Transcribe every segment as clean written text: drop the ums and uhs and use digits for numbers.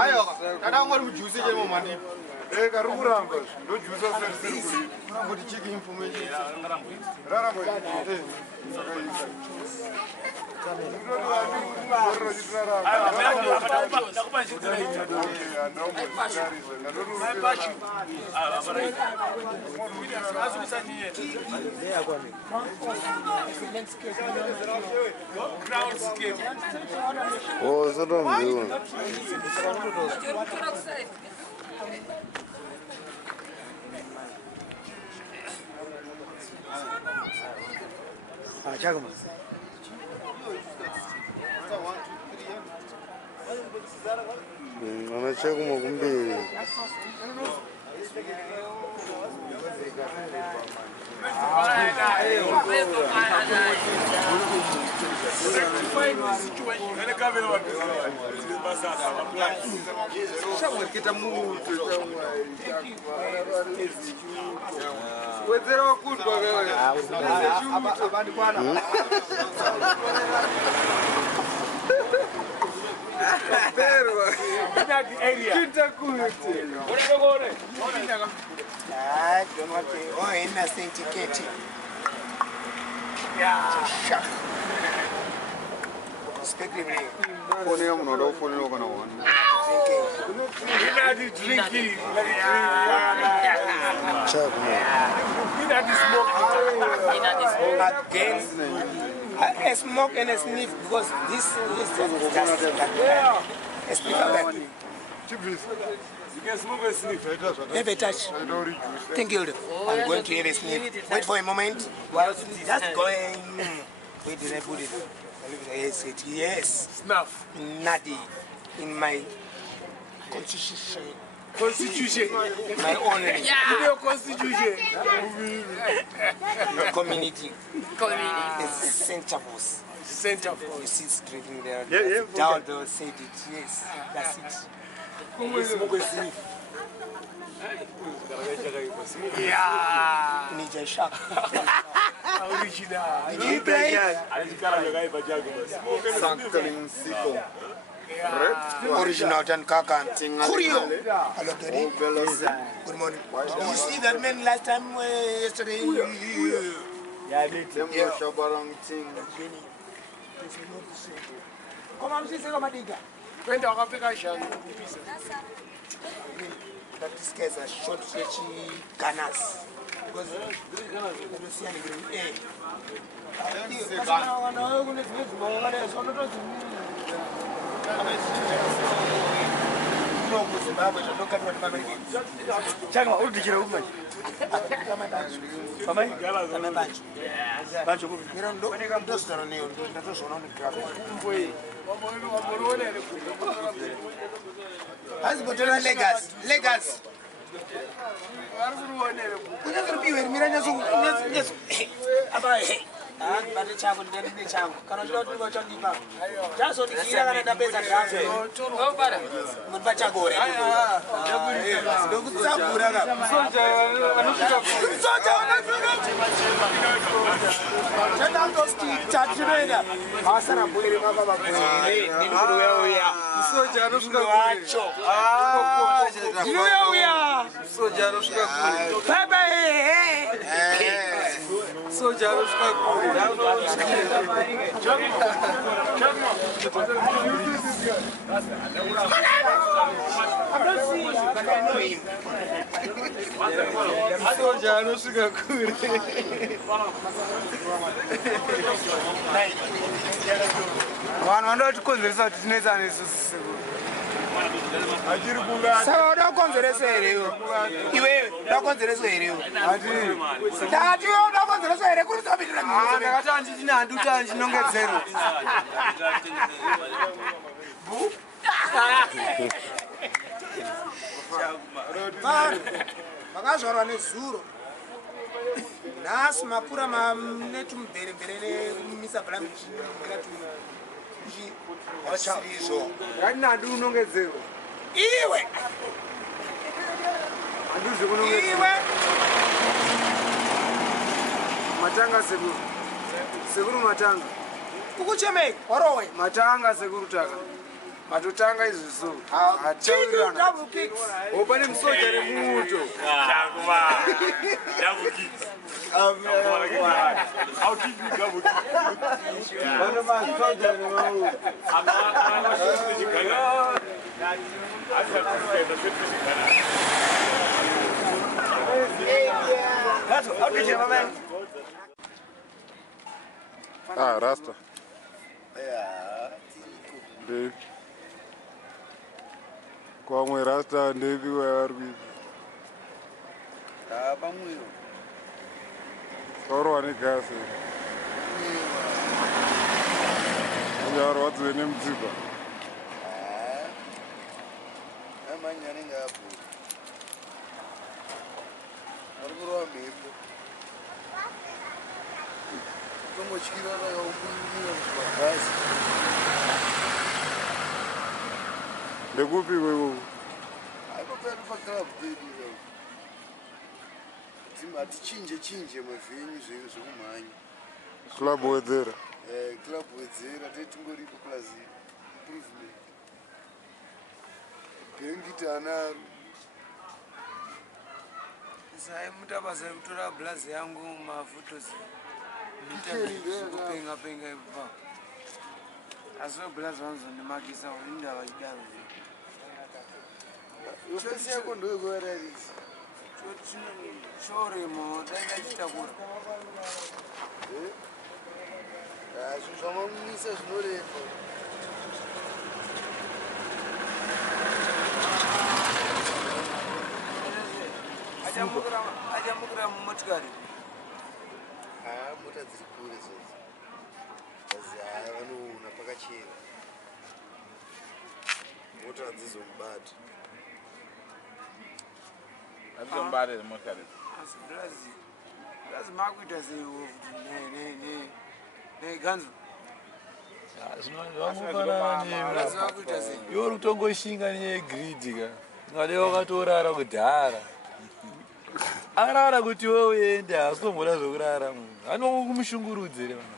Ayo, kadang orang juice je mau mandi. Karuram bos, lo juice sendiri. Mau dicek informasi. Rara boy. Oh, so don't do it. Chakma. Ana Chakma kumbe. Wedzera Kuda I smoke and I sniff because this is just You can smoke and sniff. have a touch. Thank you. I'm going to have a sniff. Wait for a moment. While just going. Where did I put it? Yes. Snuff. Nutty in my constitution. Constitution. My own Your constitution. community. It's centavos. Centavos. You see it's written there. Yeah. Down there said it. Yes, that's it. Smoke and sniff. Yeah. Ninja shark. Original. You play? Original and Kakan. Kurio. Hello, Daddy. Good morning. You see that man last time yesterday? Yeah, come on, sister, come on, Diga. When the application. That this case a short stretchy ganas. Because you don't see any green. Chakma, what did you do? Legas. So don't consider you. Don't consider you. That you don't consider you. Could stop it. Magazora nezuro. Nas mapura ma netu mbere misa blam Achirizo. Kana ndu nongezero. Iwe. Anduze kunongezero. Iwe. Matanga sebu. Sekuru matanga. Kukuchemeka, warowe. Matanga sekuru taka. Matotanga izuzu. Chino double kicks. Opane msoja ni muto. Chakma. Double kicks. I'll give you double kicks. Bana msoja ni mau. I'm not That's how did you, my man? Ah, Rasta. Yeah. Dave. Kwamwe Rasta Dave warwi. Bamwe. Oro ani gasi. Yaro watu wene mziba. Amanyane ngapo. Aruguro mepo. Como chikira na umbuni basi. Ndekupi wewe? Hapo pale pa club baby. Tichinje mavenyu zveyu zvokumhanya. Club Wedzera. Club Wedzera tetingori plus improvement. Bengiti anaru. Sai mutabasa kutora blaze yangu mafutos. Penga ipa. Aso blaze wanzo ni makisa ulinda waidaro. Yopesi yako ndio gorarisi. Sorry mo, danga chitakura. Zvamamunisa zvinorefa. Ajamukira motikari. Mota dziri kure zodzo. Kazi vanoona pakachena. Mota hadzizombati. Mbare motikari. Brazi makuita sei ne ganzo. Yori kutongoshinga negrid ka ngade wakatorara kudhara arara kuti wewe uende asi tomboda zvokurara munhu anokumushungurudzire zvinhu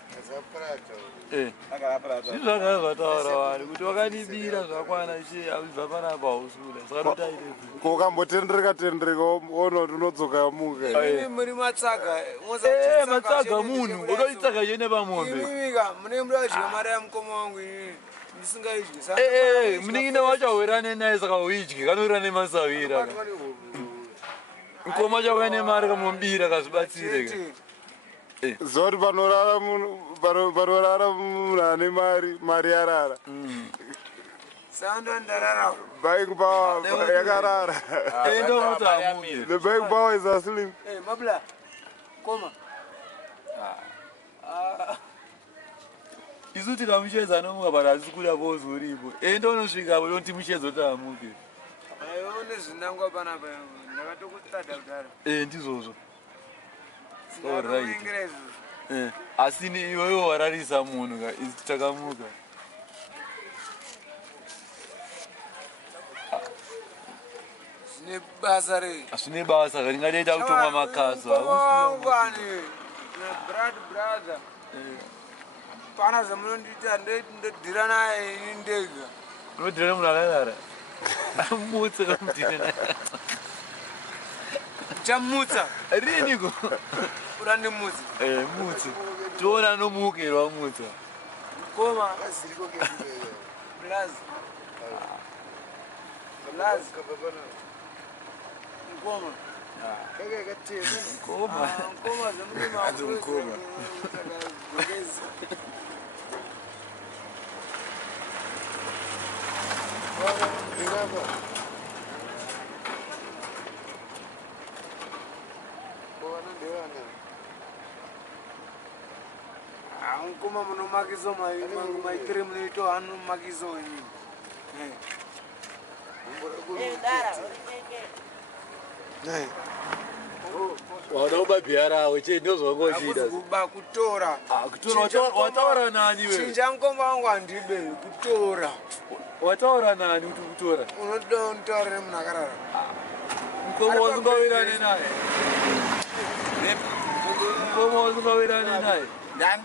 zvakanga zvataura vanhu kuti wakandibira zvakwana che aibva panapa hausuda saka totaite Ukambotendereka ona kuti unodzoka yamuka. Imi muri matsaga. Matsaga munhu unoitsaga chene pamombe. Mimika mune mudadya mari yamukoma wangu ini. Ndisingaidyi. Muningine wacho awirane naye saka uidyi kanowira nemasavira. Mukoma chako ane mari kamumbira kazvibatsire ka. Zori panorara munhu ane mari yarara. Sando ndarara. Buying power yakarara. The buying power is asleep. Hey, mabla. Koma. Isu tikamushedza anomuka but hatisi kuda kozoripo. Enda unosvikapo donti mushedzo taamuke. Aione zvinangwa panapa ndakatokutata kudara. Ndizvozvo. Alright. Asi iwewe wararisa munhu ka isi takamuka. Basa re. Asine basa ringatoita kutomwa makasa. Wangwani. Brother. Pana zamunondita ndodhira naye ini ndega. Unodhira munhu akadara. Mutsa kamudhira. Chamutsa. Riniko? Urandi mutsa. Mutsa. Toona nomukerwa mutsa. Koma. Kaziriko kebubeka. Blaze. Koma. Kaka yakatema. Koma. Koma zamulima. Azumkoma. Koma munomakizo maitire munito hanu makizo ini. Wada ubabhiara weche ndozvangochida. Kuba kutora. Wataura nani wewe? Chinja ngoma wangu andibe kutora. Wataura nani kuti kutora? Unoda untaure munhu akarara. Mukoma wazingawirane naye. Como usingawirani naye? Ndani?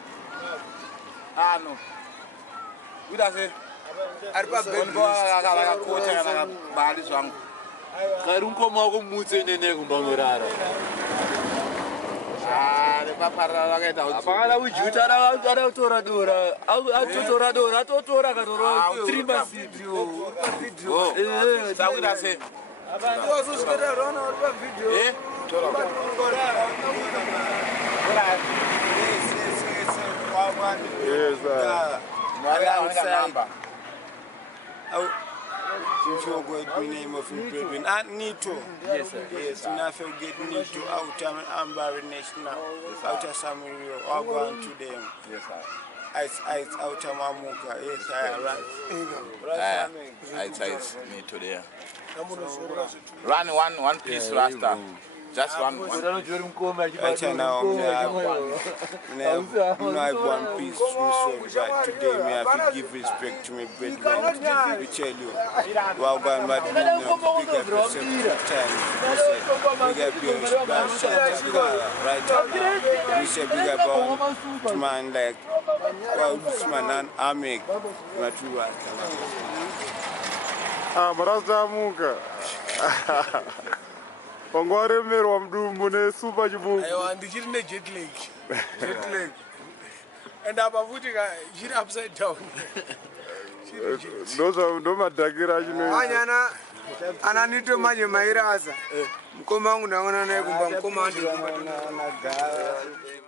Ah no. Kuda se. Aripa Akakocha kana bali zvangu. Kari umukoma wako mutse nene kumbangorara. Paparara vakaita apana ujuta akatora dora atotora dora atotora akatora 3 video sakuita sei ndozosvika rona uri pavidhio name of Brethren. Nito. Yes, sir. Yes, enough to get Nito out of Mbare National, out of Samaria, or going to them. Yes, sir. It's out of Mamuka. Yes, I It's Nito there. Run one piece, Rasta. Just one. now I one piece, but today me have to give respect to my brethren. We tell you, well, God, but we big up yourself we get big right we say big about man like this man and Amig, but you are. Marazamuka. Wangoremerwa mdumbu ne super chibuku. Aiwa ndichiri ne jet lag. And apa futhi ka chiri upside down. Ndo madhakira chino. Anyana ananito manje mairasa. Mkoma wangu naona naye kumba mkoma andi kumba.